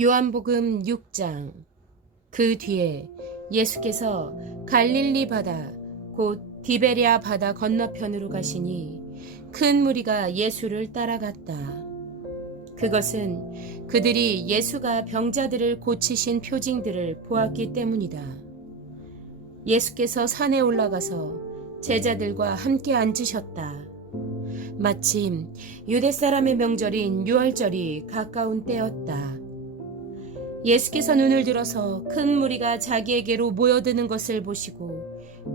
요한복음 6장. 그 뒤에 예수께서 갈릴리 바다 곧 디베랴 바다 건너편으로 가시니 큰 무리가 예수를 따라갔다. 그것은 그들이 예수가 병자들을 고치신 표징들을 보았기 때문이다. 예수께서 산에 올라가서 제자들과 함께 앉으셨다. 마침 유대 사람의 명절인 유월절이 가까운 때였다. 예수께서 눈을 들어서 큰 무리가 자기에게로 모여드는 것을 보시고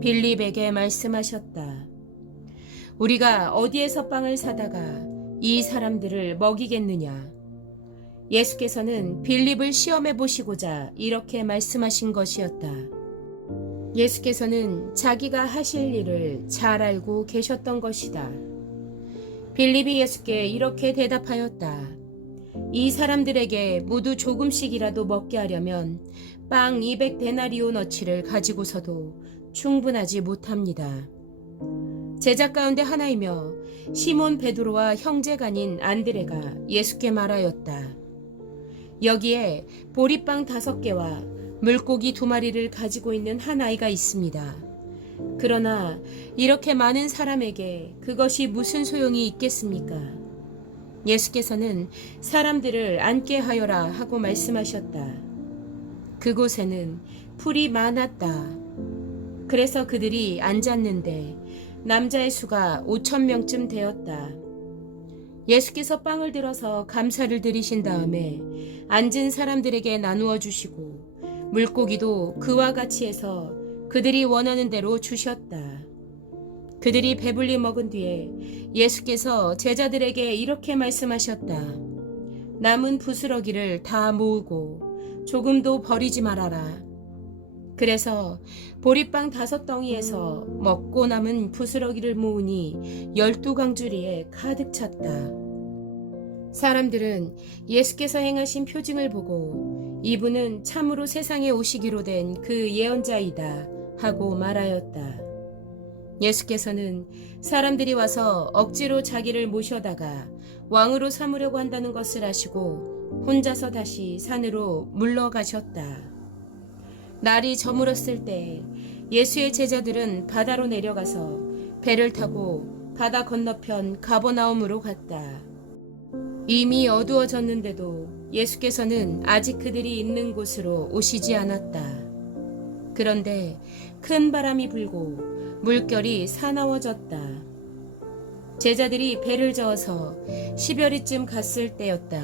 빌립에게 말씀하셨다. 우리가 어디에서 빵을 사다가 이 사람들을 먹이겠느냐? 예수께서는 빌립을 시험해 보시고자 이렇게 말씀하신 것이었다. 예수께서는 자기가 하실 일을 잘 알고 계셨던 것이다. 빌립이 예수께 이렇게 대답하였다. 이 사람들에게 모두 조금씩이라도 먹게 하려면 빵 200데나리오너치를 가지고서도 충분하지 못합니다. 제자 가운데 하나이며 시몬 베드로와 형제간인 안드레가 예수께 말하였다. 여기에 보리빵 5개와 물고기 2마리를 가지고 있는 한 아이가 있습니다. 그러나 이렇게 많은 사람에게 그것이 무슨 소용이 있겠습니까? 예수께서는 사람들을 앉게 하여라 하고 말씀하셨다. 그곳에는 풀이 많았다. 그래서 그들이 앉았는데 남자의 수가 5,000명쯤 되었다. 예수께서 빵을 들어서 감사를 드리신 다음에 앉은 사람들에게 나누어 주시고 물고기도 그와 같이 해서 그들이 원하는 대로 주셨다. 그들이 배불리 먹은 뒤에 예수께서 제자들에게 이렇게 말씀하셨다. 남은 부스러기를 다 모으고 조금도 버리지 말아라. 그래서 보리빵 5덩이에서 먹고 남은 부스러기를 모으니 12강주리에 가득 찼다. 사람들은 예수께서 행하신 표징을 보고 이분은 참으로 세상에 오시기로 된 그 예언자이다 하고 말하였다. 예수께서는 사람들이 와서 억지로 자기를 모셔다가 왕으로 삼으려고 한다는 것을 아시고 혼자서 다시 산으로 물러가셨다. 날이 저물었을 때 예수의 제자들은 바다로 내려가서 배를 타고 바다 건너편 가버나움으로 갔다. 이미 어두워졌는데도 예수께서는 아직 그들이 있는 곳으로 오시지 않았다. 그런데 큰 바람이 불고 물결이 사나워졌다. 제자들이 배를 저어서 10여리쯤 갔을 때였다.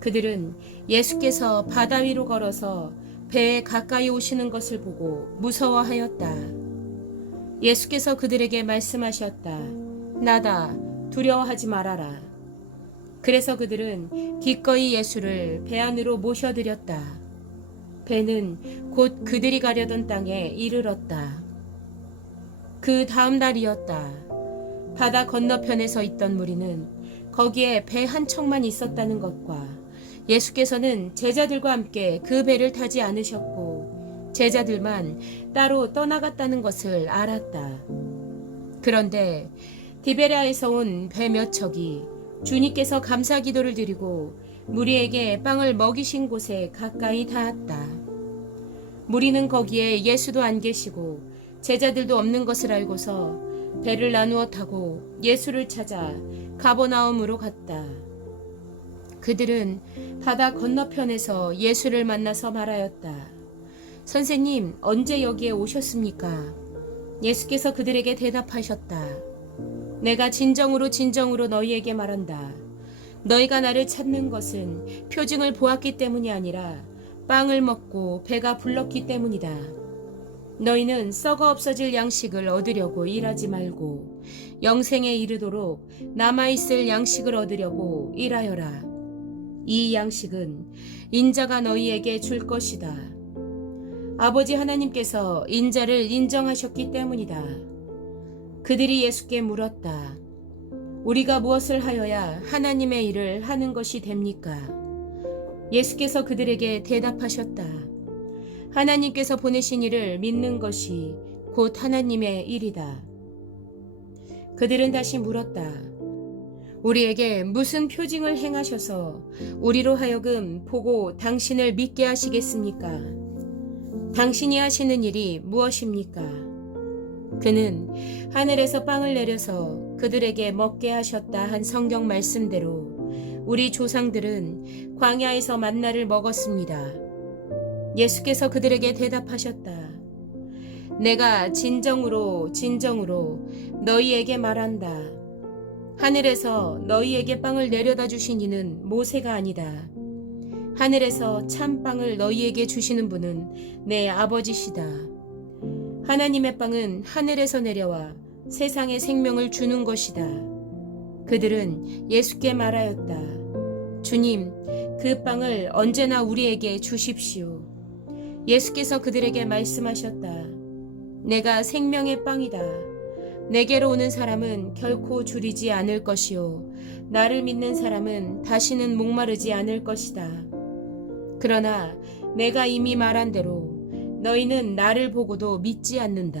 그들은 예수께서 바다 위로 걸어서 배에 가까이 오시는 것을 보고 무서워하였다. 예수께서 그들에게 말씀하셨다. 나다, 두려워하지 말아라. 그래서 그들은 기꺼이 예수를 배 안으로 모셔들였다. 배는 곧 그들이 가려던 땅에 이르렀다. 그 다음 날이었다. 바다 건너편에 서 있던 무리는 거기에 배 한 척만 있었다는 것과 예수께서는 제자들과 함께 그 배를 타지 않으셨고 제자들만 따로 떠나갔다는 것을 알았다. 그런데 디베랴에서 온 배 몇 척이 주님께서 감사 기도를 드리고 무리에게 빵을 먹이신 곳에 가까이 닿았다. 무리는 거기에 예수도 안 계시고 제자들도 없는 것을 알고서 배를 나누어 타고 예수를 찾아 가버나움으로 갔다. 그들은 바다 건너편에서 예수를 만나서 말하였다. 선생님, 언제 여기에 오셨습니까? 예수께서 그들에게 대답하셨다. 내가 진정으로 너희에게 말한다. 너희가 나를 찾는 것은 표징을 보았기 때문이 아니라 빵을 먹고 배가 불렀기 때문이다. 너희는 썩어 없어질 양식을 얻으려고 일하지 말고 영생에 이르도록 남아있을 양식을 얻으려고 일하여라. 이 양식은 인자가 너희에게 줄 것이다. 아버지 하나님께서 인자를 인정하셨기 때문이다. 그들이 예수께 물었다. 우리가 무엇을 하여야 하나님의 일을 하는 것이 됩니까? 예수께서 그들에게 대답하셨다. 하나님께서 보내신 이를 믿는 것이 곧 하나님의 일이다. 그들은 다시 물었다. 우리에게 무슨 표징을 행하셔서 우리로 하여금 보고 당신을 믿게 하시겠습니까? 당신이 하시는 일이 무엇입니까? 그는 하늘에서 빵을 내려서 그들에게 먹게 하셨다 한 성경 말씀대로 우리 조상들은 광야에서 만나를 먹었습니다. 예수께서 그들에게 대답하셨다. 내가 진정으로 너희에게 말한다. 하늘에서 너희에게 빵을 내려다 주신 이는 모세가 아니다. 하늘에서 참 빵을 너희에게 주시는 분은 내 아버지시다. 하나님의 빵은 하늘에서 내려와 세상에 생명을 주는 것이다. 그들은 예수께 말하였다. 주님, 그 빵을 언제나 우리에게 주십시오. 예수께서 그들에게 말씀하셨다. 내가 생명의 빵이다. 내게로 오는 사람은 결코 줄이지 않을 것이요 나를 믿는 사람은 다시는 목마르지 않을 것이다. 그러나 내가 이미 말한 대로 너희는 나를 보고도 믿지 않는다.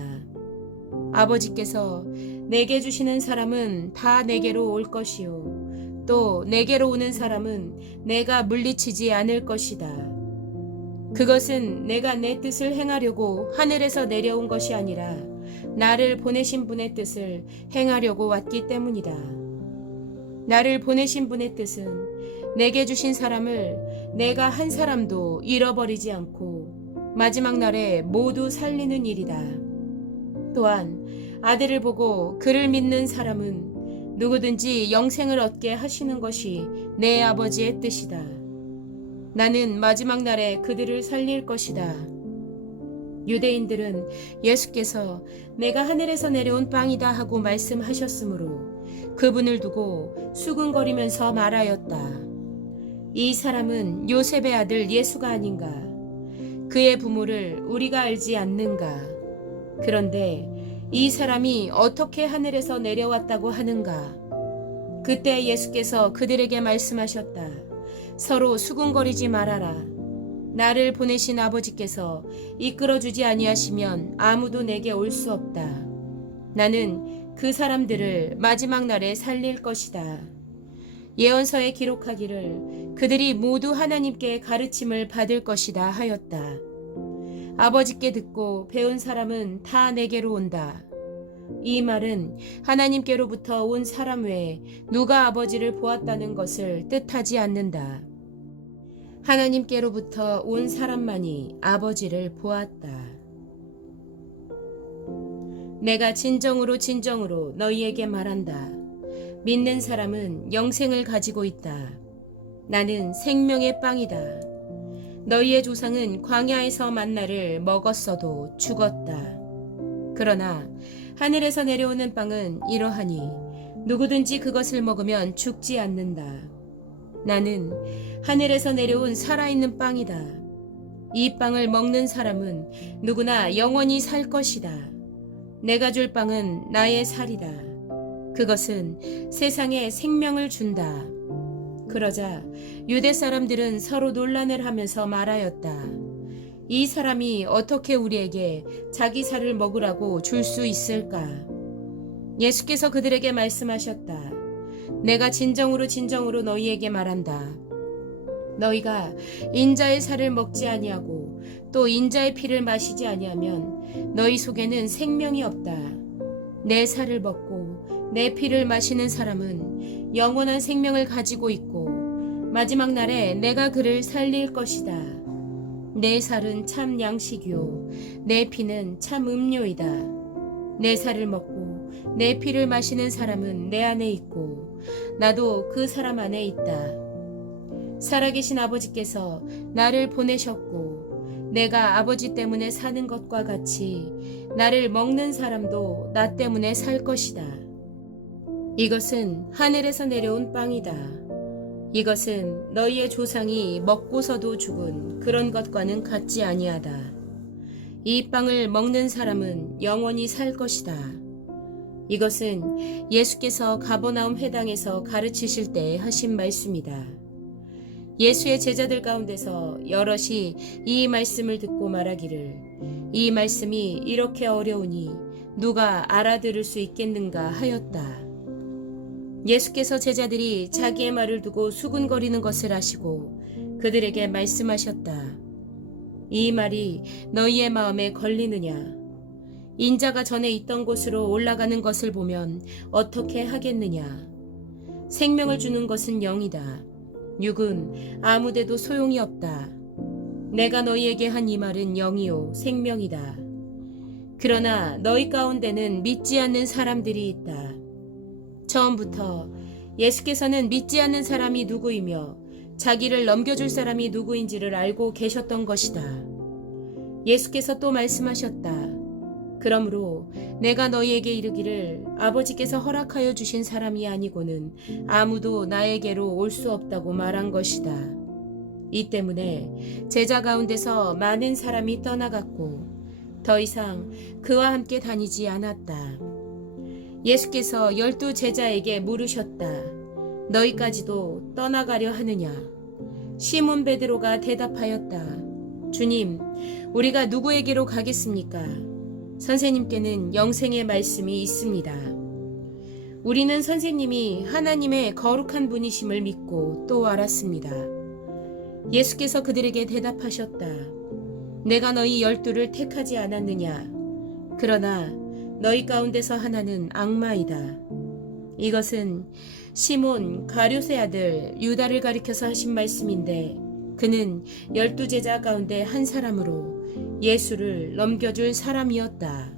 아버지께서 내게 주시는 사람은 다 내게로 올 것이요 또 내게로 오는 사람은 내가 물리치지 않을 것이다. 그것은 내가 내 뜻을 행하려고 하늘에서 내려온 것이 아니라 나를 보내신 분의 뜻을 행하려고 왔기 때문이다. 나를 보내신 분의 뜻은 내게 주신 사람을 내가 한 사람도 잃어버리지 않고 마지막 날에 모두 살리는 일이다. 또한 아들을 보고 그를 믿는 사람은 누구든지 영생을 얻게 하시는 것이 내 아버지의 뜻이다. 나는 마지막 날에 그들을 살릴 것이다. 유대인들은 예수께서 내가 하늘에서 내려온 빵이다 하고 말씀하셨으므로 그분을 두고 수근거리면서 말하였다. 이 사람은 요셉의 아들 예수가 아닌가? 그의 부모를 우리가 알지 않는가? 그런데 이 사람이 어떻게 하늘에서 내려왔다고 하는가? 그때 예수께서 그들에게 말씀하셨다. 서로 수군거리지 말아라. 나를 보내신 아버지께서 이끌어주지 아니하시면 아무도 내게 올 수 없다. 나는 그 사람들을 마지막 날에 살릴 것이다. 예언서에 기록하기를 그들이 모두 하나님께 가르침을 받을 것이다 하였다. 아버지께 듣고 배운 사람은 다 내게로 온다. 이 말은 하나님께로부터 온 사람 외에 누가 아버지를 보았다는 것을 뜻하지 않는다. 하나님께로부터 온 사람만이 아버지를 보았다. 내가 진정으로 너희에게 말한다. 믿는 사람은 영생을 가지고 있다. 나는 생명의 빵이다. 너희의 조상은 광야에서 만나를 먹었어도 죽었다. 그러나 하늘에서 내려오는 빵은 이러하니 누구든지 그것을 먹으면 죽지 않는다. 나는 하늘에서 내려온 살아있는 빵이다. 이 빵을 먹는 사람은 누구나 영원히 살 것이다. 내가 줄 빵은 나의 살이다. 그것은 세상에 생명을 준다. 그러자 유대 사람들은 서로 논란을 하면서 말하였다. 이 사람이 어떻게 우리에게 자기 살을 먹으라고 줄 수 있을까? 예수께서 그들에게 말씀하셨다. 내가 진정으로 너희에게 말한다. 너희가 인자의 살을 먹지 아니하고 또 인자의 피를 마시지 아니하면 너희 속에는 생명이 없다. 내 살을 먹고 내 피를 마시는 사람은 영원한 생명을 가지고 있고 마지막 날에 내가 그를 살릴 것이다. 내 살은 참 양식이요 내 피는 참 음료이다. 내 살을 먹고 내 피를 마시는 사람은 내 안에 있고 나도 그 사람 안에 있다. 살아계신 아버지께서 나를 보내셨고 내가 아버지 때문에 사는 것과 같이 나를 먹는 사람도 나 때문에 살 것이다. 이것은 하늘에서 내려온 빵이다. 이것은 너희의 조상이 먹고서도 죽은 그런 것과는 같지 아니하다. 이 빵을 먹는 사람은 영원히 살 것이다. 이것은 예수께서 가버나움 회당에서 가르치실 때 하신 말씀이다. 예수의 제자들 가운데서 여럿이 이 말씀을 듣고 말하기를 이 말씀이 이렇게 어려우니 누가 알아들을 수 있겠는가 하였다. 예수께서 제자들이 자기의 말을 두고 수군거리는 것을 아시고 그들에게 말씀하셨다. 이 말이 너희의 마음에 걸리느냐? 인자가 전에 있던 곳으로 올라가는 것을 보면 어떻게 하겠느냐? 생명을 주는 것은 영이다. 육은 아무데도 소용이 없다. 내가 너희에게 한 이 말은 영이요 생명이다. 그러나 너희 가운데는 믿지 않는 사람들이 있다. 처음부터 예수께서는 믿지 않는 사람이 누구이며 자기를 넘겨줄 사람이 누구인지를 알고 계셨던 것이다. 예수께서 또 말씀하셨다. 그러므로 내가 너희에게 이르기를 아버지께서 허락하여 주신 사람이 아니고는 아무도 나에게로 올 수 없다고 말한 것이다. 이 때문에 제자 가운데서 많은 사람이 떠나갔고 더 이상 그와 함께 다니지 않았다. 예수께서 12 제자에게 물으셨다. 너희까지도 떠나가려 하느냐? 시몬 베드로가 대답하였다. 주님, 우리가 누구에게로 가겠습니까? 선생님께는 영생의 말씀이 있습니다. 우리는 선생님이 하나님의 거룩한 분이심을 믿고 또 알았습니다. 예수께서 그들에게 대답하셨다. 내가 너희 12를 택하지 않았느냐? 그러나 너희 가운데서 하나는 악마이다. 이것은 시몬 가룟의 아들 유다를 가리켜서 하신 말씀인데 그는 12 제자 가운데 한 사람으로 예수를 넘겨줄 사람이었다.